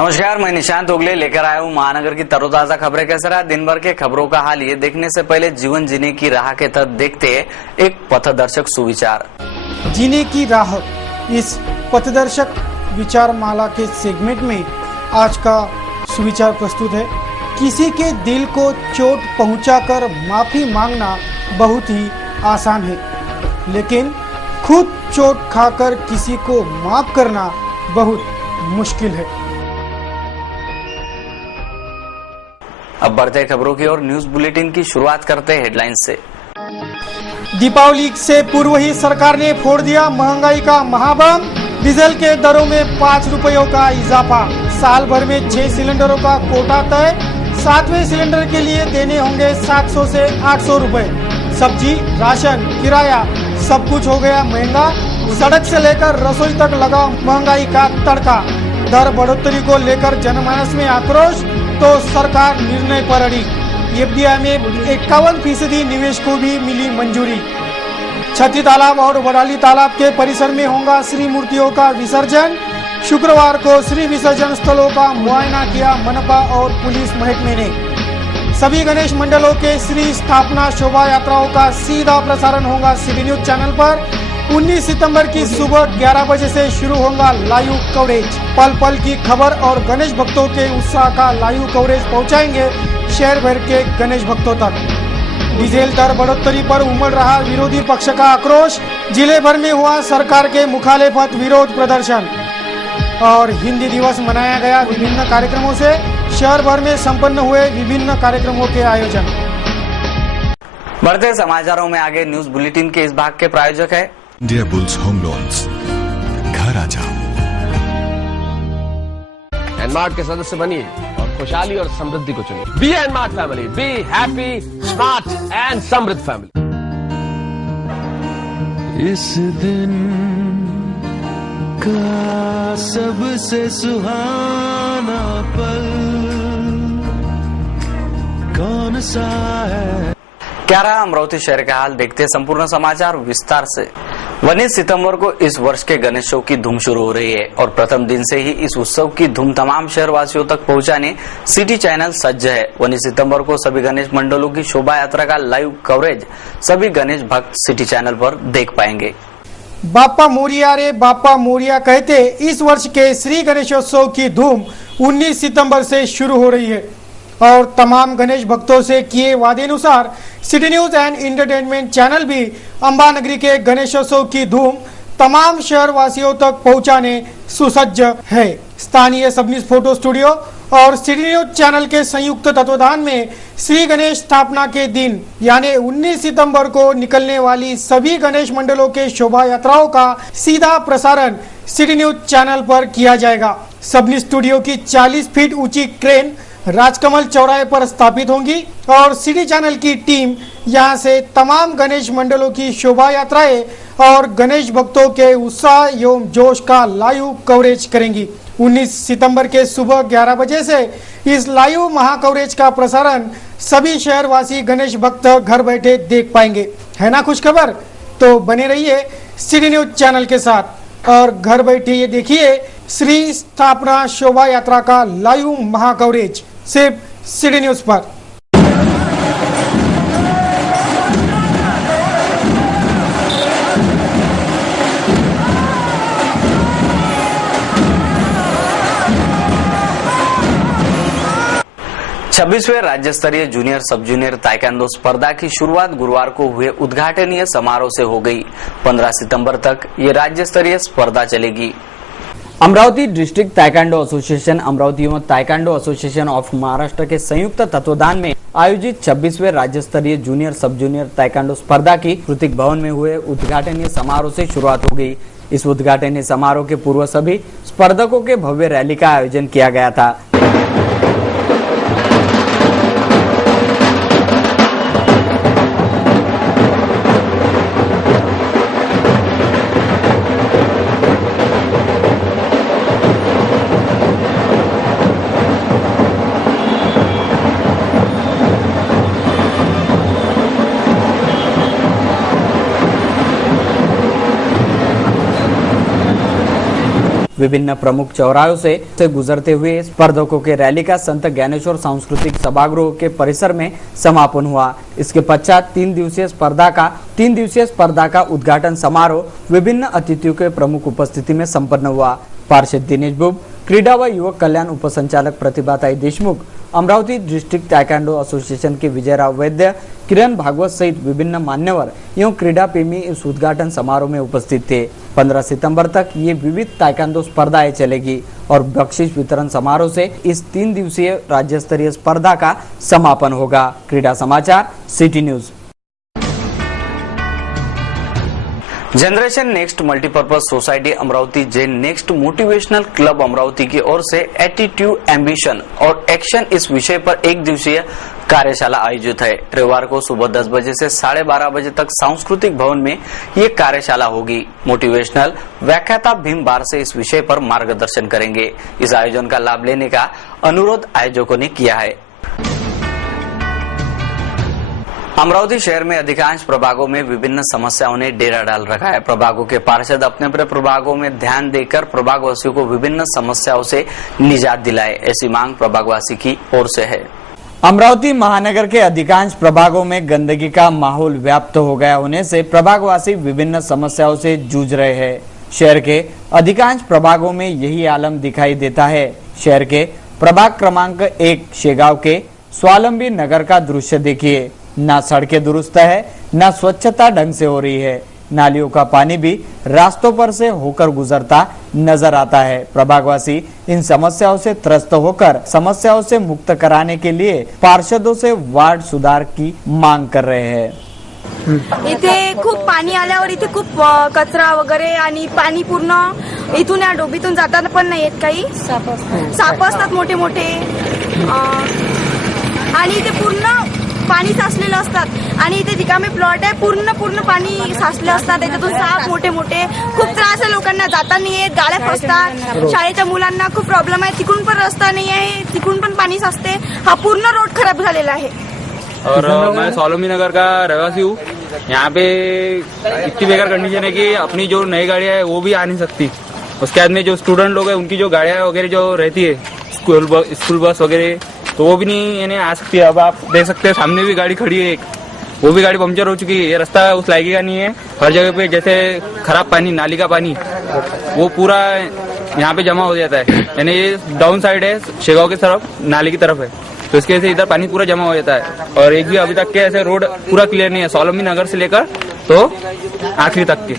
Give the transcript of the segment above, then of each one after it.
नमस्कार, मैं निशांत उगले लेकर आया हूँ महानगर की तरोताजा खबरें। कैसे रहा दिन भर के खबरों का हाल, ये देखने से पहले जीवन जीने की राह के तहत देखते एक पथदर्शक सुविचार। जीने की राह इस पथदर्शक विचार माला के सेगमेंट में आज का सुविचार प्रस्तुत है। किसी के दिल को चोट पहुंचाकर माफी मांगना बहुत ही आसान है, लेकिन खुद चोट खाकर किसी को माफ करना बहुत मुश्किल है। अब बढ़ते खबरों की और न्यूज बुलेटिन की शुरुआत करते हैं हेडलाइंस से। दीपावली से पूर्व ही सरकार ने फोड़ दिया महंगाई का महाबम। डीजल के दरों में 5 रुपयों का इजाफा। साल भर में 6 सिलेंडरों का कोटा तय। 7वें सिलेंडर के लिए देने होंगे 700 से 800 रुपए। सब्जी, राशन, किराया सब कुछ हो गया महंगा। सड़क से लेकर रसोई तक लगा महंगाई का तड़का। दर बढ़ोतरी को लेकर जनमानस में आक्रोश, तो सरकार निर्णय पर अड़ी। एफडीआई में 51% निवेश को भी मिली मंजूरी। छठी तालाब और वडाली तालाब के परिसर में होगा श्री मूर्तियों का विसर्जन। शुक्रवार को श्री विसर्जन स्थलों का मुआयना किया मनपा और पुलिस महकमे ने। सभी गणेश मंडलों के श्री स्थापना शोभा यात्राओं का सीधा प्रसारण होगा सिटी न्यूज चैनल पर। 19 सितंबर की सुबह 11 बजे से शुरू होगा लाइव कवरेज। पल पल की खबर और गणेश भक्तों के उत्साह का लाइव कवरेज पहुंचाएंगे शहर भर के गणेश भक्तों तक। डीजल दर बढ़ोतरी पर उमड़ रहा विरोधी पक्ष का आक्रोश। जिले भर में हुआ सरकार के मुखालिफत विरोध प्रदर्शन और हिंदी दिवस मनाया गया। विभिन्न कार्यक्रमों से शहर भर में संपन्न हुए विभिन्न कार्यक्रमों के आयोजन। बढ़ते समाचारों में आगे न्यूज बुलेटिन के इस भाग के प्रायोजक है इंडिया बुल्स होम लोन्स। घर आ जाओ। एनमार्ट के सदस्य बनिए और खुशहाली और समृद्धि को चुनिए। B NMart family, be happy, smart and समृद्ध फैमिली। इस दिन का सबसे सुहाना पल कौन सा है। क्या रहा अमरावती शहर का हाल, देखते संपूर्ण समाचार विस्तार से। 19 सितंबर को इस वर्ष के गणेशोत्सव की धूम शुरू हो रही है और प्रथम दिन से ही इस उत्सव की धूम तमाम शहरवासियों तक पहुंचाने सिटी चैनल सज्ज है। 19 सितंबर को सभी गणेश मंडलों की शोभा यात्रा का लाइव कवरेज सभी गणेश भक्त सिटी चैनल पर देख पाएंगे। बापा मोरिया रे बापा मोरिया कहते इस वर्ष के श्री गणेशोत्सव की धूम 19 सितंबर से शुरू हो रही है और तमाम गणेश भक्तों से किए वादे अनुसार city news and entertainment channel भी अंबानगरी के गणेशोत्सव की धूम तमाम शहर वासियों तक पहुंचाने सुसज्ज है। स्थानीय सबनीस फोटो स्टूडियो और सिटी न्यूज चैनल के संयुक्त तत्वाधान में श्री गणेश स्थापना के दिन यानी 19 सितंबर को निकलने वाली सभी गणेश मंडलों के शोभा यात्राओं का सीधा प्रसारण सिटी न्यूज चैनल पर किया जाएगा। सबनीस स्टूडियो की 40 फीट ऊंची क्रेन राजकमल चौराहे पर स्थापित होंगी और सिटी चैनल की टीम यहां से तमाम गणेश मंडलों की शोभा यात्राएं और गणेश भक्तों के उत्साह एवं जोश का लाइव कवरेज करेंगी। 19 सितंबर के सुबह 11 बजे से इस लाइव महाकवरेज का प्रसारण सभी शहरवासी गणेश भक्त घर बैठे देख पाएंगे। है ना खुश खबर? तो बने रहिए सिटी न्यूज चैनल के साथ और घर बैठे ये देखिए श्री स्थापना शोभा यात्रा का लाइव महाकवरेज सिर्फ सिटी न्यूज पर। 26वें राज्य स्तरीय जूनियर सब जूनियर ताइक्वांडो स्पर्धा की शुरुआत गुरुवार को हुए उद्घाटनीय समारोह से हो गई। 15 सितंबर तक ये राज्य स्तरीय स्पर्धा चलेगी। Amravati district taekwondo association, Amravati एवं ताइक्वांडो एसोसिएशन ऑफ महाराष्ट्र के संयुक्त तत्वाधान में आयोजित 26वें राज्य स्तरीय जूनियर सब जूनियर ताइक्वांडो स्पर्धा की प्रतीक भवन में हुए उद्घाटनीय समारोह से शुरुआत हो गई। इस उद्घाटनीय समारोह के पूर्व सभी स्पर्धकों के भव्य रैली का आयोजन किया गया था। विभिन्न प्रमुख चौराहों से गुजरते हुए स्पर्धकों के रैली का संत ज्ञानेश्वर सांस्कृतिक सभागृह के परिसर में समापन हुआ। इसके पश्चात 3 दिवसीय स्पर्धा का उद्घाटन समारोह विभिन्न अतिथियों के प्रमुख उपस्थिति में संपन्न हुआ। पार्षद दिनेश बुब, क्रीडा व युवक कल्याण उपसंचालक Pratibhatai Deshmukh, Amravati district taekwondo association के विजयराव वैद्य, किरण भागवत सहित विभिन्न मान्यवर एवं क्रीडा प्रेमी इस उद्घाटन समारोह में उपस्थित थे। 15 सितंबर तक ये विविध ताइक्वांडो स्पर्धाएं चलेगी और बख्शीश वितरण समारोह से इस 3 दिवसीय राज्य स्तरीय स्पर्धा का समापन होगा। क्रीडा समाचार, city news. Generation next multipurpose society Amravati gen next motivational club Amravati की ओर से एटीट्यूड, एम्बिशन और एक्शन इस विषय पर 1 दिवसीय कार्यशाला आयोजित है। रविवार को सुबह 10 बजे से 12:30 बजे तक सांस्कृतिक भवन में ये कार्यशाला होगी। मोटिवेशनल व्याख्याता भीम बारसे इस विषय पर मार्गदर्शन करेंगे। इस आयोजन का लाभ लेने का अनुरोध आयोजकों ने किया है। अमरावती शहर में अधिकांश प्रभागों में विभिन्न समस्याओं ने डेरा डाल रखा है। प्रभागों के पार्षद अपने अपने प्रभागों में ध्यान देकर प्रभागवासियों को विभिन्न समस्याओं से निजात दिलाए, ऐसी मांग प्रभागवासी की ओर से है। अमरावती महानगर के अधिकांश प्रभागों में गंदगी का माहौल व्याप्त हो गया होने से प्रभागवासी विभिन्न समस्याओं से जूझ रहे हैं। शहर के अधिकांश प्रभागों में यही आलम दिखाई देता है। शहर के प्रभाग क्रमांक 1 शेगांव के स्वावलंबी नगर का दृश्य देखिए। ना सड़कें दुरुस्त है, ना स्वच्छता ढंग से हो रही है। नालियों का पानी भी रास्तों पर से होकर गुजरता नजर आता है। प्रभागवासी इन समस्याओं से त्रस्त होकर समस्याओं से मुक्त कराने के लिए पार्षदों से वार्ड सुधार की मांग कर रहे हैं। इथे खूप पाणी आल्यावर इथे खूप कचरा वगैरे आणि पाणी पूर्ण इथून या डोबीतून जाताना पण नाही येत, काही साप असतात मोठे मोठे आणि इथे पूर्ण पाणी साचलेलं असतात आणि इथे रिकामे प्लॉट आहे, पूर्ण पाणी साचले असतात, त्याच्यातून साप मोठे मोठे, खूप त्रास आहे लोकांना, जाता नाही येत, गाड्या फसतात, शाळेच्या मुलांना खूप प्रॉब्लेम आहे, तिकडून पण रस्ता नाही आहे, तिकडून पण पाणी साचते, हा पूर्ण रोड खराब झालेला है। और मैं स्वावलंबी नगर का रहवासी हूँ। यहाँ पे इतनी बेकार कंडीशन है कि अपनी जो नई गाड़ियाँ है वो भी आ नहीं सकती। उसके बाद में जो स्टूडेंट लोग हैं उनकी जो गाड़ियाँ वगैरह जो रहती है स्कूल बस वगैरह, तो वो भी नहीं यानी आ सकती है। अब आप देख सकते हैं सामने भी गाड़ी खड़ी है एक, वो भी गाड़ी पंचर हो चुकी है। ये रास्ता उस लायकी का नहीं है। हर जगह पे जैसे खराब पानी, नाली का पानी वो पूरा यहाँ पे जमा हो जाता है। यानी ये डाउन साइड है, शेगांव की तरफ नाली की तरफ है, तो इसके वजह से इधर पानी पूरा जमा हो जाता है। और एक भी अभी तक के ऐसे रोड पूरा क्लियर नहीं है, स्वावलंबी नगर से लेकर तो आखिरी तक के।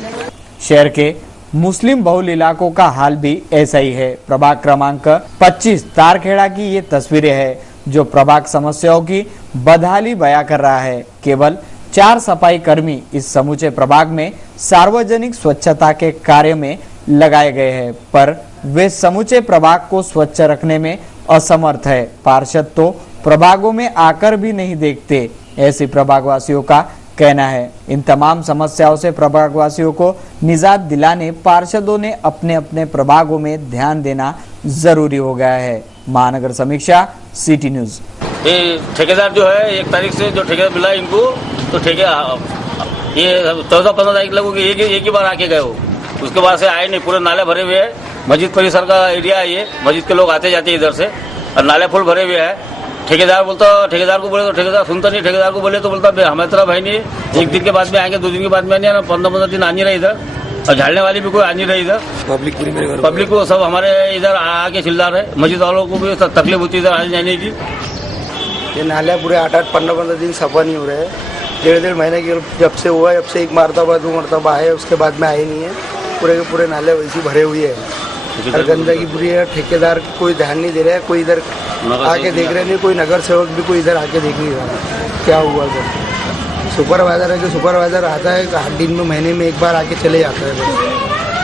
शहर के मुस्लिम बहुल इलाकों का हाल भी ऐसा ही है। प्रभाग क्रमांक 25 तारखेड़ा की ये तस्वीरें हैं जो प्रभाग समस्याओं की बदहाली बयां कर रहा है। केवल 4 सफाई कर्मी इस समूचे प्रभाग में सार्वजनिक स्वच्छता के कार्य में लगाए गए हैं, पर वे समूचे प्रभाग को स्वच्छ रखने में असमर्थ है। पार्षद तो प्रभागों में आकर भी नहीं देखते, ऐसी प्रभागवासियों का कहना है। इन तमाम समस्याओं से प्रभागवासियों को निजात दिलाने पार्षदों ने अपने अपने प्रभागों में ध्यान देना जरूरी हो गया है। महानगर समीक्षा, सिटी न्यूज। ये ठेकेदार जो है 1 तारीख से जो ठेकेदार मिला इनको, तो ये 14-15 तारीख लोगों की एक ही बार आके गए हो, उसके बाद से आए नहीं। पूरे नाले भरे हुए हैं, मस्जिद परिसर का एरिया है ये, मस्जिद के लोग आते जाते इधर से, और नाले फुल भरे हुए हैं। ठेकेदार को बोले तो ठेकेदार सुनता नहीं, ठेकेदार को बोले तो बोलता हमारी तरफ है नहीं, 1 दिन के बाद में आएंगे, 2 दिन के बाद में नहीं, 15-15 दिन आ नहीं रहे इधर, और झाड़ने वाली भी कोई आ नहीं रही इधर। पब्लिक को सब हमारे इधर आके चिल्ला रहे, मस्जिद वालों को भी तकलीफ होती है इधर आने जाने की। ये नाले पूरे 8-8, 15-15 दिन सफा नहीं हो रहे हैं। 1.5 महीने की जब से हुआ, जब से 1 मरतबा 2 मरतबा आए, उसके बाद में आए नहीं है। पूरे के पूरे नाले वैसे भरे हुए हैं और गंदगी बुरी है। ठेकेदार कोई ध्यान नहीं दे रहा है, कोई इधर आके देख रहे नहीं, कोई नगर सेवक भी कोई इधर आके देख नहीं रहा क्या हुआ सर। सुपरवाइजर है जो सुपरवाइजर आता है दिन में, महीने में 1 बार आके चले जाता है बस,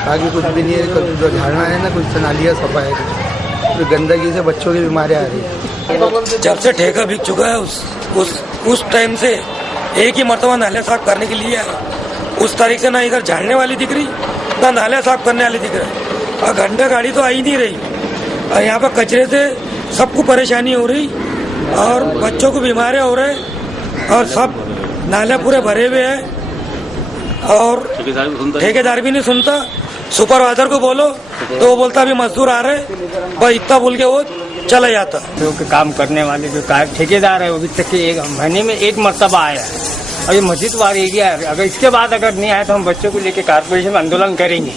बाकी कुछ भी नहीं है। झाड़ना है ना, कुछ नालियाँ सफाई है, तो गंदगी से बच्चों की बीमारियाँ आ रही है। जब से ठेका बिक चुका है उस टाइम से एक ही मरतबा नाले साफ करने के लिए आया। उस तारीख से ना इधर झाड़ने वाली दिख रही, ना नाले साफ करने वाली दिख रही, और घंटा गाड़ी तो आई नहीं रही, और यहाँ पर कचरे से सबको परेशानी हो रही और बच्चों को बीमारियाँ हो रहे, और सब नाले पूरे भरे हुए हैं और ठेकेदार भी नहीं सुनता। सुपरवाइजर को बोलो तो वो बोलता अभी मजदूर आ रहे, बस इतना बोल के वो चला जाता। जो काम करने वाले जो ठेकेदार है वो भी तक एक महीने में एक मरतबा आया और ये मस्जिद वार एरिया है। अगर इसके बाद अगर नहीं आया तो हम बच्चों को लेकर कारपोरेशन में आंदोलन करेंगे।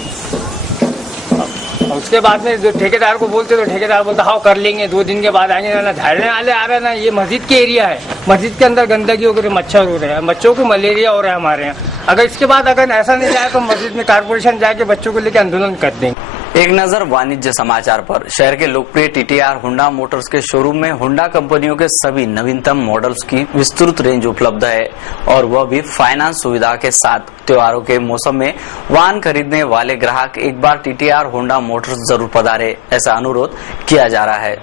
और उसके बाद में जो ठेकेदार को बोलते तो ठेकेदार बोलता हाँ कर लेंगे, 2 दिन के बाद आएंगे। ना झाड़ने वाले आ रहे हैं ना, ये मस्जिद के एरिया है, मस्जिद के अंदर गंदगी हो गई, मच्छर हो रहे हैं, बच्चों को मलेरिया हो रहा है हमारे यहाँ। अगर इसके बाद अगर ऐसा नहीं जाए तो मस्जिद में कारपोरेशन जाके बच्चों को लेकर आंदोलन कर देंगे। एक नजर वाणिज्य समाचार पर। शहर के लोकप्रिय टीटीआर होंडा मोटर्स के शोरूम में होंडा कंपनियों के सभी नवीनतम मॉडल्स की विस्तृत रेंज उपलब्ध है और वह भी फाइनेंस सुविधा के साथ। त्योहारों के मौसम में वाहन खरीदने वाले ग्राहक एक बार टीटीआर होंडा मोटर्स जरूर पधारे, ऐसा अनुरोध किया जा रहा है।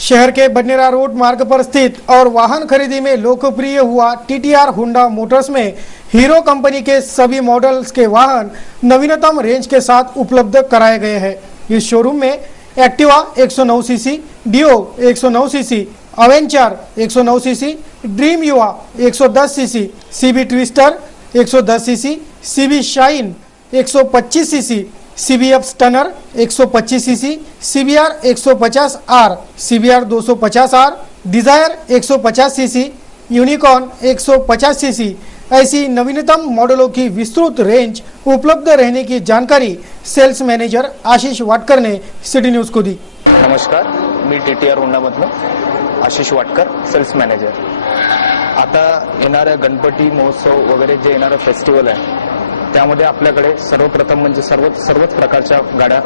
शहर के बनेरा रोड मार्ग पर स्थित और वाहन खरीदी में लोकप्रिय हुआ टीटीआर होंडा मोटर्स में हीरो कंपनी के सभी मॉडल्स के वाहन नवीनतम रेंज के साथ उपलब्ध कराए गए हैं। इस शोरूम में एक्टिवा 109 सीसी, डियो 109 सीसी, अवेंचर 109 cc, Dream Yuga 110 cc, CB Twister 110 cc, CB Shine 125 cc, CBF Stunner 125 cc, CBR 150R, CBR 250R, Dazzler 150 cc, Unicorn 150 cc ऐसी नवीनतम मॉडलों की विस्तृत रेंज उपलब्ध रहने की जानकारी सेल्स मैनेजर आशिष वाटकर ने सिटी न्यूज को दी। नमस्कार, मी TTR होंडामधनं Ashish Watkar, sales manager. आता येणाऱ्या गणपती महोत्सव वगैरे जे येणारं फेस्टिवल आहे त्यामध्ये आपल्याकडे सर्वप्रथम म्हणजे सर्वच प्रकारच्या गाड्या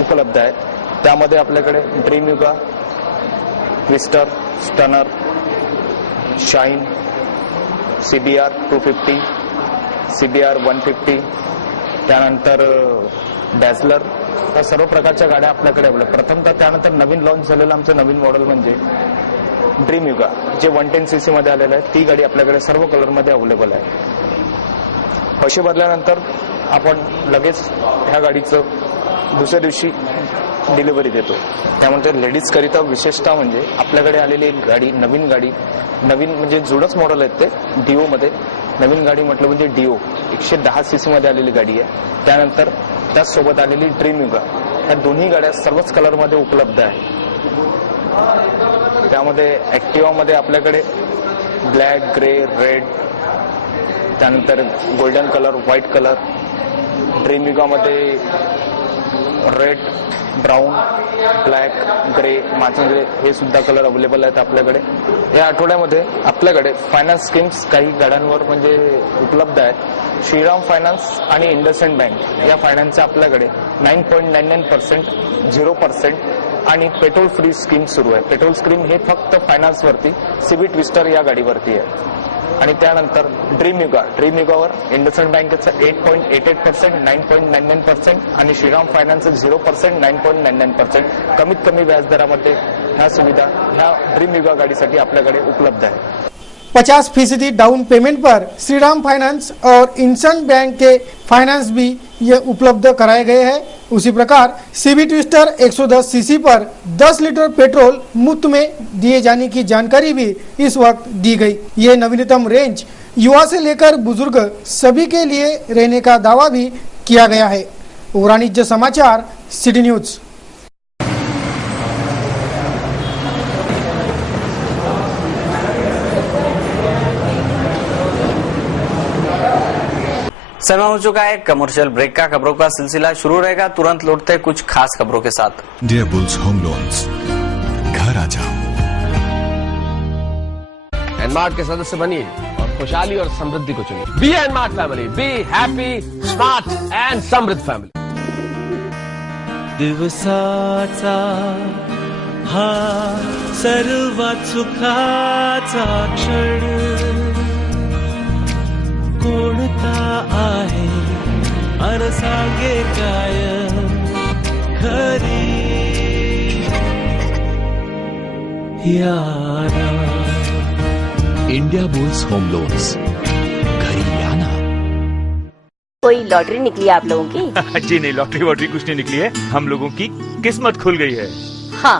उपलब्ध आहेत। त्यामध्ये आपल्याकडे dream Yuga, twister, stunner, shine, CBR 250, CBR 150, त्यानंतर डॅझलर, या सर्व प्रकारच्या गाड्या आपल्याकडे उपलब्ध। प्रथमतः त्यानंतर नवीन लॉन्च झालेलं आमचं नवीन मॉडेल म्हणजे ड्रीम युगा, जे 110 सीसी मध्ये आलेलं आहे। ती गाडी आपल्याकडे सर्व कलरमध्ये अवेलेबल आहे। पैसे भरल्यानंतर आपण लगेच ह्या गाडीचं दुसऱ्या दिवशी डिलिव्हरी देतो। त्यामुळे लेडीज करिता विशेषतः म्हणजे आपल्याकडे आलेली एक गाडी, नवीन म्हणजे जुडच मॉडेल आहेत ते डिओ मध्ये। नवीन गाडी म्हटलं म्हणजे डिओ 110 सीसी मध्ये आलेली गाडी आहे। त्यानंतर त्याचसोबत आलेली ड्रीम युगा, ह्या दोन्ही गाड्या सर्वच कलरमध्ये उपलब्ध आहे। त्यामध्ये ऍक्टिवा मध्ये आपल्याकडे ब्लॅक, ग्रे, रेड, त्यानंतर golden colour, white colour, dream Yuga मध्ये रेड, ब्राऊन, ब्लॅक, ग्रे, माचन ग्रे हे सुद्धा कलर अवेलेबल आहेत आपल्याकडे। या आठवड्यामध्ये आपल्याकडे फायनान्स स्कीम्स काही गाड्यांवर म्हणजे उपलब्ध आहेत। श्रीराम फायनान्स आणि इंडसइंड बँक या फायनान्सचे आपल्याकडे 9.99%, 0% आणि पेट्रोल फ्री स्कीम सुरू आहे। पेट्रोल स्कीम हे फक्त फायनान्सवरती, सीबी ट्विस्टर या गाडीवरती आहे। आणि त्यानंतर ड्रीम युगावर इंडसइंड बँकेचं 8.88%, 9.99% आणि श्रीराम फायनान्सचं 0%, 9.99%। कमीत कमी व्याजदरामध्ये ह्या सुविधा ह्या ड्रीम युगा गाडीसाठी आपल्याकडे उपलब्ध आहे। 50% डाउन पेमेंट पर श्रीराम फाइनेंस और इंडसइंड बैंक के फाइनेंस भी ये उपलब्ध कराए गए हैं। उसी प्रकार सीबी ट्विस्टर 110 सीसी पर 10 लीटर पेट्रोल मुफ्त में दिए जाने की जानकारी भी इस वक्त दी गई। ये नवीनतम रेंज युवा से लेकर बुजुर्ग सभी के लिए रहने का दावा भी किया गया है। वाणिज्य समाचार, सिटी न्यूज। समय हो चुका है कमर्शियल ब्रेक का। खबरों का सिलसिला शुरू रहेगा, तुरंत लौटते हैं कुछ खास खबरों के साथ। डियर बुल्स होम लोन्स, घर आ जाओ। एनमार्ट के सदस्य बनिए और खुशहाली और समृद्धि को चुनिए। B NMart family, be happy, smart and समृद्ध फैमिली। दिवसाचा हा सर्वात सुखाचा क्षण कोणता आहे अन सांगे काय खरी यारा। इंडिया बुल्स होम लोन्स, घरी आना। कोई लॉटरी निकली आप लोगों की? जी नहीं, लॉटरी वॉटरी कुछ नहीं निकली है। हम लोगों की किस्मत खुल गई है। हाँ,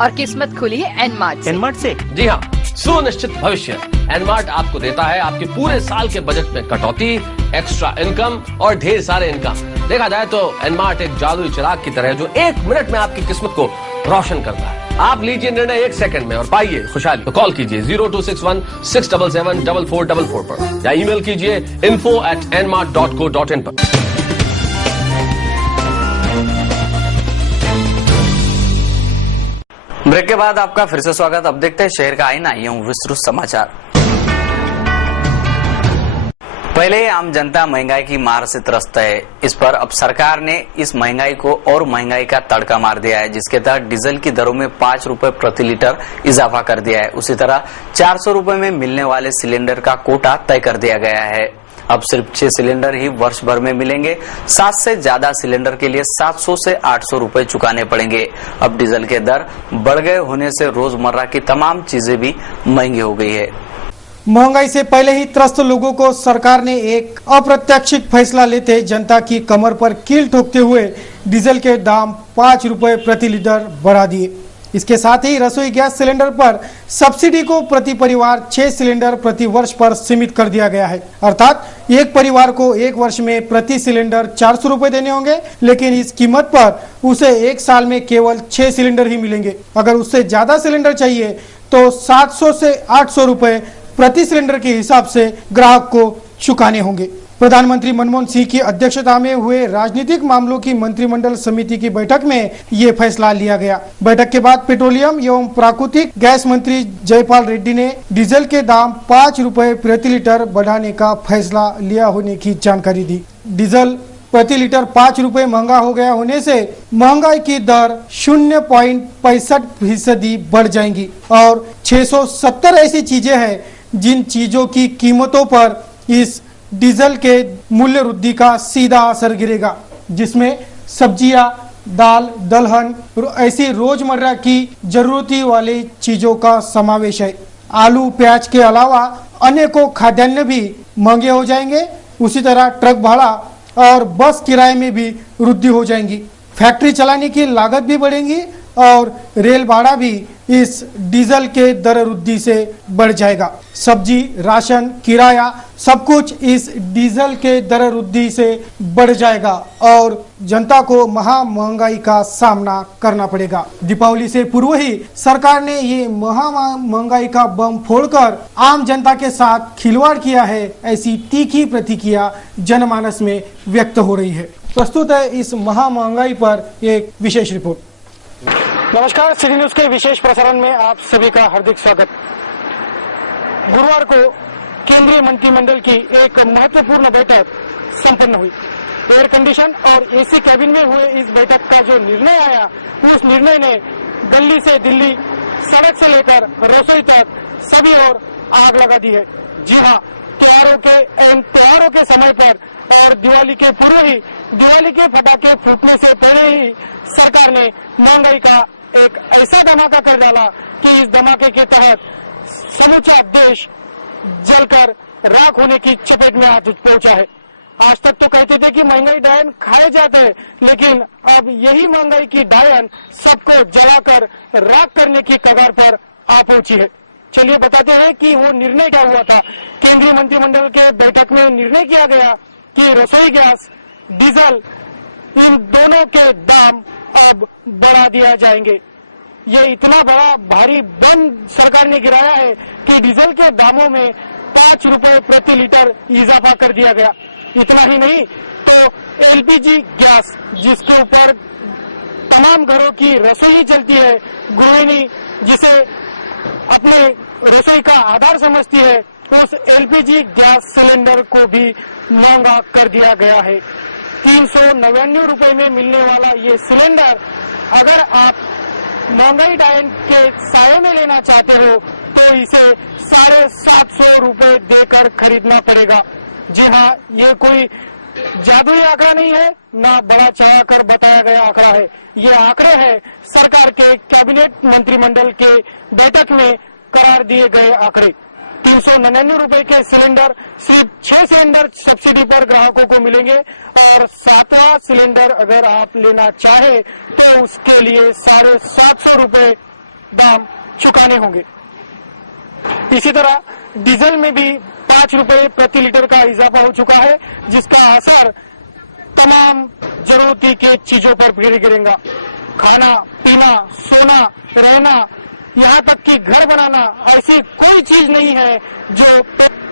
और किस्मत खुली है एनमार्ट से। एनमार्ट से? जी हाँ, सुनिश्चित भविष्य एनमार्ट आपको देता है आपके पूरे साल के बजट में कटौती, एक्स्ट्रा इनकम और ढेर सारे इनकम। देखा जाए तो एनमार्ट एक जादुई चिराग की तरह है जो 1 मिनट में आपकी किस्मत को रोशन करता है। आप लीजिए निर्णय 1 सेकंड में और पाइए खुशहाली। तो कॉल कीजिए 0261 677 4444 पर या ईमेल कीजिए info@nmart.co.in पर। ब्रेक के बाद आपका फिर से स्वागत। अब देखते हैं शहर का आईना, यूं विस्तृत समाचार। पहले ही आम जनता महंगाई की मार से त्रस्त है। इस पर अब सरकार ने इस महंगाई को और महंगाई का तड़का मार दिया है, जिसके तहत डीजल की दरों में 5 रुपए प्रति लीटर इजाफा कर दिया है। उसी तरह 400 रुपए में मिलने वाले सिलेंडर का कोटा तय कर दिया गया है। अब सिर्फ 6 सिलेंडर ही वर्ष भर में मिलेंगे। 7 से ज्यादा सिलेंडर के लिए 700 से 800 रुपए चुकाने पड़ेंगे। अब डीजल के दर बढ़ गए होने से रोजमर्रा की तमाम चीजें भी महंगी हो गई है। महंगाई से पहले ही त्रस्त लोगों को सरकार ने एक अप्रत्याशित फैसला लेते जनता की कमर पर कील ठोकते हुए डीजल के दाम 5 रुपए प्रति लीटर बढ़ा दिए। इसके साथ ही रसोई गैस सिलेंडर पर सब्सिडी को प्रति परिवार 6 सिलेंडर प्रति वर्ष पर सीमित कर दिया गया है। अर्थात एक परिवार को 1 वर्ष में प्रति सिलेंडर 400 रुपए देने होंगे, लेकिन इस कीमत पर उसे 1 साल में केवल 6 सिलेंडर ही मिलेंगे। अगर उससे ज्यादा सिलेंडर चाहिए तो 700 से 800 रुपए प्रति सिलेंडर के हिसाब से ग्राहक को चुकाने होंगे। प्रधानमंत्री मनमोहन सिंह की अध्यक्षता में हुए राजनीतिक मामलों की मंत्रिमंडल समिति की बैठक में ये फैसला लिया गया। बैठक के बाद पेट्रोलियम एवं प्राकृतिक गैस मंत्री जयपाल रेड्डी ने डीजल के दाम 5 रुपए प्रति लीटर बढ़ाने का फैसला लिया होने की जानकारी दी। डीजल प्रति लीटर 5 रुपए महंगा हो गया होने से महंगाई की दर 0.65% बढ़ जाएंगी और 670 ऐसी चीजें हैं जिन चीजों की कीमतों पर इस डीजल के मूल्य वृद्धि का सीधा असर गिरेगा, जिसमें सब्जियां, दाल, दलहन, ऐसी रोजमर्रा की जरूरती वाली चीजों का समावेश है। आलू, प्याज के अलावा अनेकों खाद्यान्न भी महंगे हो जाएंगे। उसी तरह ट्रक भाड़ा और बस किराए में भी वृद्धि हो जाएंगी। फैक्ट्री चलाने की लागत भी बढ़ेगी और रेल भाड़ा भी इस डीजल के दर वृद्धि से बढ़ जाएगा। सब्जी, राशन, किराया सब कुछ इस डीजल के दर वृद्धि से बढ़ जाएगा और जनता को महा महंगाई का सामना करना पड़ेगा। दीपावली से पूर्व ही सरकार ने ये महा महंगाई का बम फोड़कर आम जनता के साथ खिलवाड़ किया है, ऐसी तीखी प्रतिक्रिया जनमानस में व्यक्त हो रही है। प्रस्तुत है इस महा महंगाई पर एक विशेष रिपोर्ट। नमस्कार, सिटी न्यूज के विशेष प्रसारण में आप सभी का हार्दिक स्वागत। गुरुवार को केंद्रीय मंत्रिमंडल की एक महत्वपूर्ण बैठक संपन्न हुई। एयर कंडीशन और एसी कैबिन में हुए इस बैठक का जो निर्णय आया, उस निर्णय ने गली से दिल्ली, सड़क से लेकर रसोई तक सभी ओर आग लगा दी है। जी हाँ, त्योहारों के समय पर और दिवाली के पूर्व ही दिवाली के पटाखे फूटने से पहले ही सरकार ने महंगाई का एक ऐसा धमाका कर डाला कि इस धमाके के तहत समूचा देश जलकर राख होने की चपेट में आ पहुंचा है। आज तक तो कहते थे कि महंगाई डायन खाए जाते हैं, लेकिन अब यही महंगाई की डायन सबको जलाकर राख करने की कगार पर आ पहुंची है। चलिए बताते हैं कि वो निर्णय क्या हुआ था। केंद्रीय मंत्रिमंडल के बैठक में निर्णय किया गया कि रसोई गैस, डीजल, इन दोनों के दाम अब बढ़ा दिया जाएंगे। ये इतना बड़ा भारी बम सरकार ने गिराया है कि डीजल के दामों में 5 रुपए प्रति लीटर इजाफा कर दिया गया। इतना ही नहीं तो एलपीजी गैस, जिसके ऊपर तमाम घरों की रसोई चलती है, गृहिणी जिसे अपने रसोई का आधार समझती है, उस एलपीजी गैस सिलेंडर को भी महंगा कर दिया गया है। 399 रुपए में मिलने वाला ये सिलेंडर अगर आप महंगाई डायन के साये में लेना चाहते हो तो इसे 750 रुपए देकर खरीदना पड़ेगा। जी हाँ, ये कोई जादुई आंकड़ा नहीं है, ना बड़ा चढ़ा कर बताया गया आंकड़ा है। ये आंकड़े हैं सरकार के कैबिनेट मंत्रिमंडल के बैठक में करार दिए गए आंकड़े। 399 रुपए के सिलेंडर सिर्फ 6 सिलेंडर सब्सिडी पर ग्राहकों को मिलेंगे और 7वां सिलेंडर अगर आप लेना चाहे तो उसके लिए 750 रुपए दाम चुकाने होंगे। इसी तरह डीजल में भी 5 रुपए प्रति लीटर का इजाफा हो चुका है, जिसका असर तमाम जरूरती के चीजों पर गिरेगा। खाना पीना, सोना, रहना, यहाँ तक कि घर बनाना, ऐसी कोई चीज नहीं है जो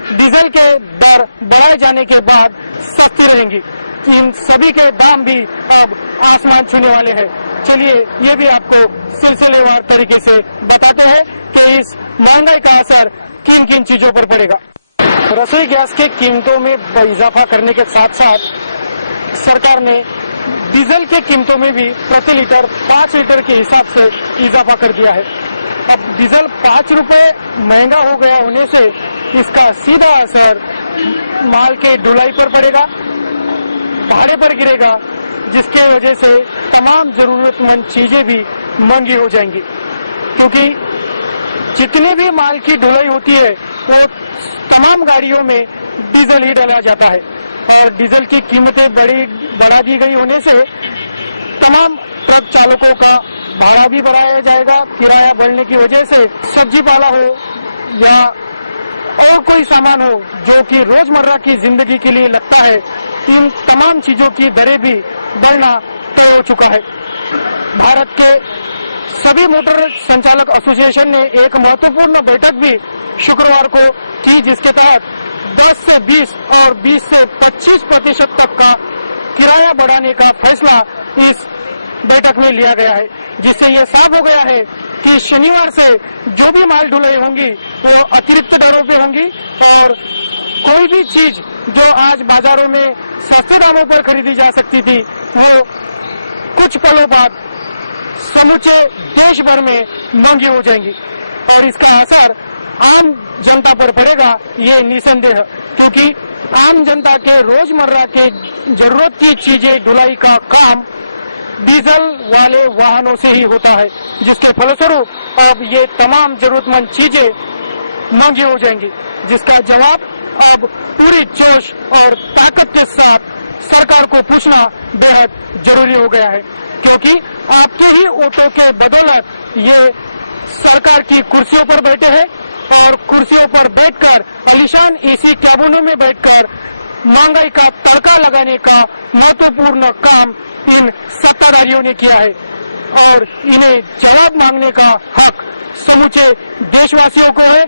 डीजल के दर बढ़ाए जाने के बाद सस्ती रहेंगी। इन सभी के दाम भी अब आसमान छूने वाले हैं। चलिए ये भी आपको सिलसिलेवार तरीके से बताते हैं कि इस महंगाई का असर किन किन चीजों पर पड़ेगा। रसोई गैस के कीमतों में इजाफा करने के साथ साथ सरकार ने डीजल के कीमतों में भी प्रति लीटर 5 लीटर के हिसाब से इजाफा कर दिया है। अब डीजल 5 रुपए महंगा हो गया होने से इसका सीधा असर माल के ढुलाई पर पड़ेगा, भाड़े पर गिरेगा, जिसके वजह से तमाम जरूरतमंद चीजें भी महंगी हो जाएंगी। क्योंकि जितने भी माल की ढुलाई होती है वो तमाम गाड़ियों में डीजल ही डाला जाता है और डीजल की कीमतें बढ़ा दी गई होने से तमाम ट्रक चालकों का भाड़ा भी बढ़ाया जाएगा। किराया बढ़ने की वजह से सब्जी पाला हो या और कोई सामान हो जो कि रोजमर्रा की जिंदगी के लिए लगता है, इन तमाम चीजों की दरें भी बढ़ना तय हो चुका है। भारत के सभी मोटर संचालक एसोसिएशन ने एक महत्वपूर्ण बैठक भी शुक्रवार को की, जिसके तहत 10 से 20 और 20 से 25% तक का किराया बढ़ाने का फैसला इस बैठक में लिया गया है, जिससे यह साफ हो गया है कि शनिवार से जो भी माल ढुलाई होंगी वो अतिरिक्त दरों पे होंगी और कोई भी चीज जो आज बाजारों में सस्ते दामों पर खरीदी जा सकती थी वो कुछ पलों बाद समूचे देश भर में महंगी हो जाएंगी और इसका असर आम जनता पर पड़ेगा, ये निसंदेह। क्योंकि आम जनता के रोजमर्रा के जरूरत की चीजें ढुलाई का काम डीजल वाले वाहनों से ही होता है, जिसके फलस्वरूप अब ये तमाम जरूरतमंद चीजें महंगी हो जाएंगी, जिसका जवाब अब पूरी जोश और ताकत के साथ सरकार को पूछना बेहद जरूरी हो गया है। क्योंकि आपके ही वोटों के बदौलत ये सरकार की कुर्सियों पर बैठे हैं और कुर्सियों पर बैठकर आलीशान एसी कैबिनों में बैठकर महंगाई का तड़का लगाने का महत्वपूर्ण काम इन सत्ताधारियों ने किया है और इन्हें जवाब मांगने का हक समूचे देशवासियों को है,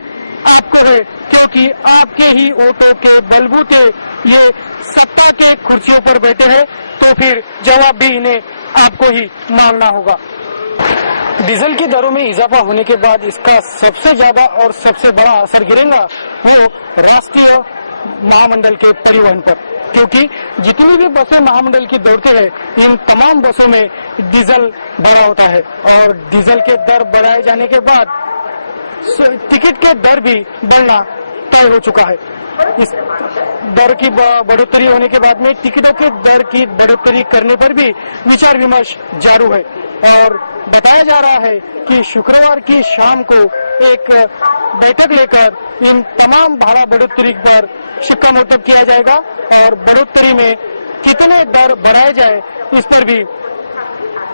आपको है, क्योंकि आपके ही वोटों के बलबूते ये सत्ता के कुर्सियों पर बैठे हैं, तो फिर जवाब भी इन्हें आपको ही मांगना होगा। डीजल की दरों में इजाफा होने के बाद इसका सबसे ज्यादा और सबसे बड़ा असर गिरेगा वो राष्ट्रीय महामंडल के परिवहन पर, क्योंकि जितनी भी बसें महामंडल की दौड़ती है इन तमाम बसों में डीजल भरा होता है और डीजल के दर बढ़ाए जाने के बाद टिकट के दर भी बढ़ना तय हो चुका है। इस दर की बढ़ोतरी होने के बाद में टिकटों के दर की बढ़ोतरी करने पर भी विचार विमर्श जारी है और बताया जा रहा है कि शुक्रवार की शाम को एक बैठक लेकर इन तमाम भाड़ा बढ़ोतरी पर शिक्कामोर्तब किया जाएगा और बढ़ोतरी में कितने दर बढ़ाए जाए इस पर भी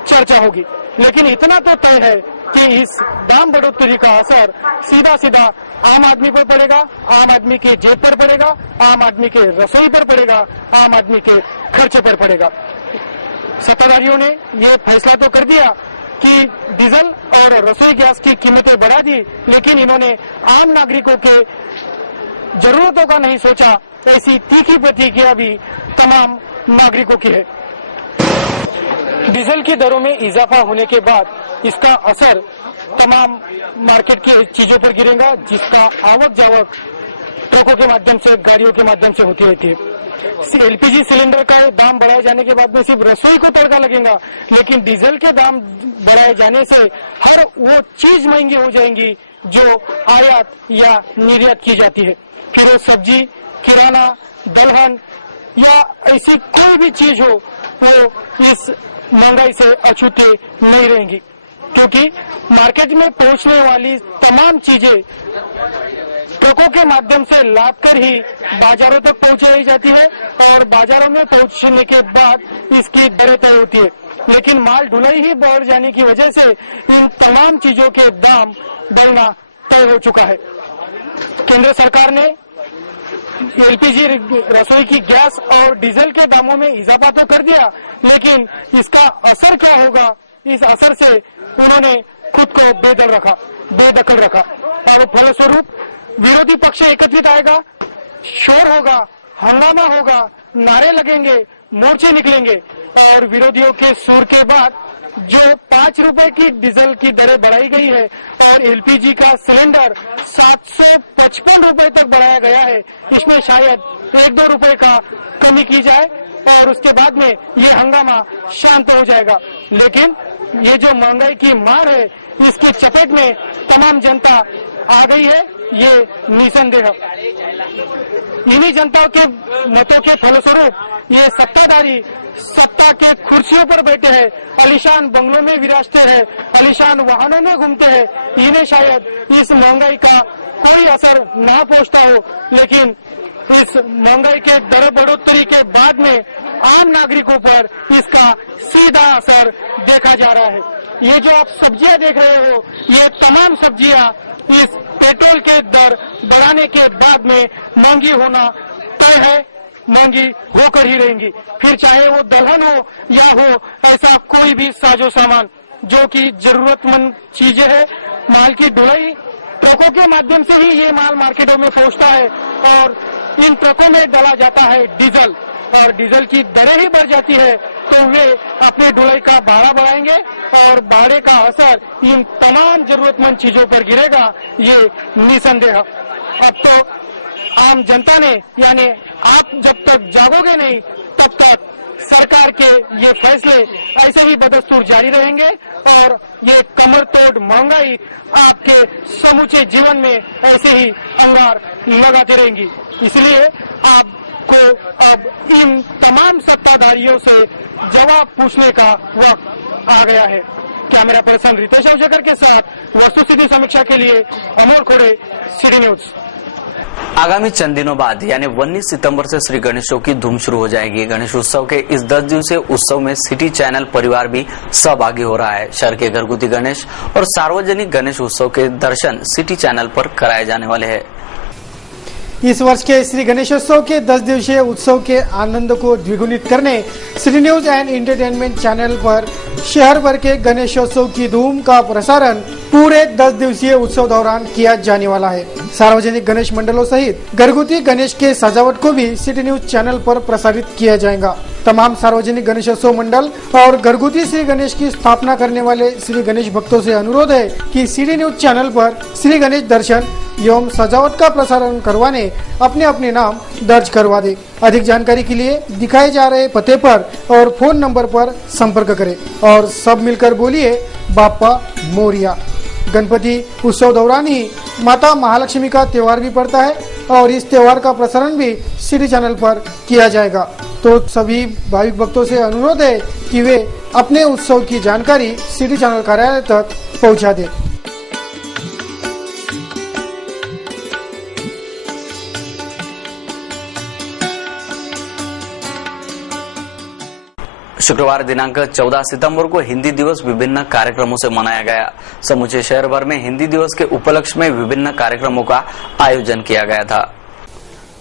चर्चा होगी। लेकिन इतना तो तय है कि इस दाम बढ़ोतरी का असर सीधा सीधा आम आदमी पर पड़ेगा, आम आदमी के जेब पर पड़ेगा, आम आदमी के रसोई पर पड़ेगा, आम आदमी के खर्चे पर पड़ेगा। सत्ताधारियों ने ये फैसला तो कर दिया कि डीजल और रसोई गैस की कीमतें बढ़ा दी, लेकिन इन्होंने आम नागरिकों के जरूरतों का नहीं सोचा। ऐसी तीखी प्रतिक्रिया भी तमाम नागरिकों की है। डीजल की दरों में इजाफा होने के बाद इसका असर तमाम मार्केट की चीजों पर गिरेगा, जिसका आवक जावक ट्रकों के माध्यम से, गाड़ियों के माध्यम से होती रहती है। एलपीजी सिलेंडर का दाम बढ़ाए जाने के बाद में सिर्फ रसोई को तड़का लगेगा, लेकिन डीजल के दाम बढ़ाए जाने से हर वो चीज महंगी हो जाएंगी जो आयात या निर्यात की जाती है। फिर वो सब्जी, किराना, दलहन या ऐसी कोई भी चीज हो वो इस महंगाई से अछूते नहीं रहेंगी, क्योंकि मार्केट में पहुंचने वाली तमाम चीजें ट्रकों के माध्यम से लाद कर ही बाजारों तक पहुंचाई जाती है और बाजारों में पहुंचने के बाद इसकी दरें तय होती है। लेकिन माल ढुलाई ही बढ़ जाने की वजह से इन तमाम चीजों के दाम बढ़ना तय हो चुका है। केंद्र सरकार ने एलपीजी रसोई की गैस और डीजल के दामों में इजाफा तो कर दिया, लेकिन इसका असर क्या होगा, इस असर से उन्होंने खुद को बेदखल रखा। अब फलस्वरूप विरोधी पक्ष एकत्रित आएगा, शोर होगा, हंगामा होगा, नारे लगेंगे, मोर्चे निकलेंगे और विरोधियों के सुर के बाद जो 5 रुपए की डीजल की दरें बढ़ाई गई है और एलपीजी का सिलेंडर 755 रुपए तक बढ़ाया गया है, इसमें शायद 1-2 रुपए का कमी की जाए और उसके बाद में ये हंगामा शांत हो जाएगा। लेकिन ये जो महंगाई की मार है, इसकी चपेट में तमाम जनता आ गई है, ये निसंदेह। इन्हीं जनता के मतों के फलस्वरूप ये सत्ताधारी सत्ता के कुर्सियों पर बैठे हैं, आलीशान बंगलों में विराजते हैं, आलीशान वाहनों में घूमते हैं। इन्हें शायद इस महंगाई का कोई असर ना पहुंचता हो, लेकिन इस महंगाई के दर बढ़ोतरी के बाद में आम नागरिकों पर इसका सीधा असर देखा जा रहा है। ये जो आप सब्जियां देख रहे हो, ये तमाम सब्जियां इस पेट्रोल के दर बढ़ाने के बाद में महंगी होना तय है, महंगी होकर ही रहेंगी। फिर चाहे वो दलहन हो या हो ऐसा कोई भी साजो सामान जो कि जरूरतमंद चीजें है, माल की ढुलाई ट्रकों के माध्यम से ही ये माल मार्केटों में पहुंचता है और इन ट्रकों में डाला जाता है डीजल और डीजल की दरें ही बढ़ जाती है, तो वे अपनी ढुलाई का भाड़ा बढ़ाएंगे और भाड़े का असर इन तमाम जरूरतमंद चीजों पर गिरेगा, ये निसंदेह। अब तो आम जनता ने, यानी आप जब तक जागोगे नहीं तब तक सरकार के ये फैसले ऐसे ही बदस्तूर जारी रहेंगे और ये कमर तोड़ महंगाई आपके समूचे जीवन में ऐसे ही अंगार लगाती रहेंगी। इसलिए आपको अब इन तमाम सत्ताधारियों से जवाब पूछने का वक्त आ गया है। कैमरा पर्सन रितेश अवजेकर के साथ वस्तुस्थिति समीक्षा के लिए अमोल खोड़े, सिटी न्यूज। आगामी चंद दिनों बाद यानी 19 सितंबर से श्री गणेशों की धूम शुरू हो जाएगी। गणेश उत्सव के इस 10 दिवसीय उत्सव में सिटी चैनल परिवार भी सहभागी हो रहा है। शहर के घरगुती गणेश और सार्वजनिक गणेश उत्सव के दर्शन सिटी चैनल पर कराए जाने वाले हैं। इस वर्ष के श्री गणेशोत्सव के 10 दिवसीय उत्सव के आनंद को द्विगुणित करने city news and entertainment channel पर शहर भर के गणेशोत्सव की धूम का प्रसारण पूरे 10 दिवसीय उत्सव दौरान किया जाने वाला है। सार्वजनिक गणेश मंडलों सहित घरगुती गणेश के सजावट को भी सिटी न्यूज चैनल पर प्रसारित किया जाएगा। तमाम सार्वजनिक गणेशोत्सव मंडल और घरगुती श्री गणेश की स्थापना करने वाले श्री गणेश भक्तों से अनुरोध है कि सिटी न्यूज चैनल पर श्री गणेश दर्शन एवं सजावट का प्रसारण करवाने अपने अपने नाम दर्ज करवा दे। अधिक जानकारी के लिए दिखाए जा रहे पते पर और फोन नंबर पर संपर्क करें और सब मिलकर बोलिए बाप्पा मोरिया। गणपति उत्सव दौरान ही माता महालक्ष्मी का त्योहार भी पड़ता है और इस त्योहार का प्रसारण भी सिटी चैनल पर किया जाएगा। तो सभी भाविक भक्तों से अनुरोध है कि वे अपने उत्सव की जानकारी सिटी चैनल कार्यालय तक पहुंचा दें। शुक्रवार दिनांक 14 सितंबर को हिंदी दिवस विभिन्न कार्यक्रमों से मनाया गया। समूचे शहर भर में हिंदी दिवस के उपलक्ष्य में विभिन्न कार्यक्रमों का आयोजन किया गया था।